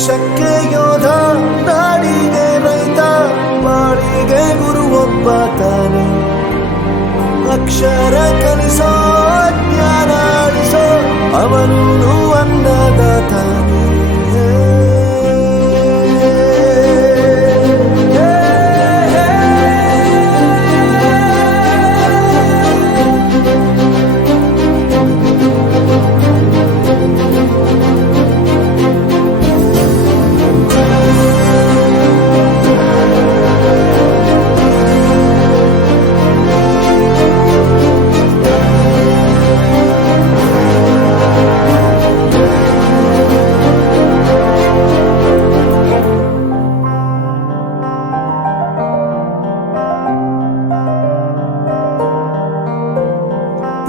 ದೇಶಕ್ಕೆ ಯೋಧ ನಾಡಿಗೆ ರೈತ ಬಾಳಿಗೆ ಗುರು ಒಬ್ಬ ತಾನೆ. ಅಕ್ಷರ ಕಲಿಸೋ ಜ್ಞಾನ ಅವನು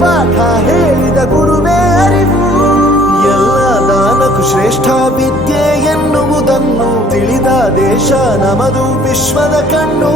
ಪಾಠ ಹೇಳಿದ ಗುರುವೇ ಅರಿವು. ಎಲ್ಲ ದಾನಕ್ಕೂ ಶ್ರೇಷ್ಠ ವಿದ್ಯೆ ಎನ್ನುವುದನ್ನು ತಿಳಿದ ದೇಶ ನಮದು ವಿಶ್ವದ ಕಣ್ಣು.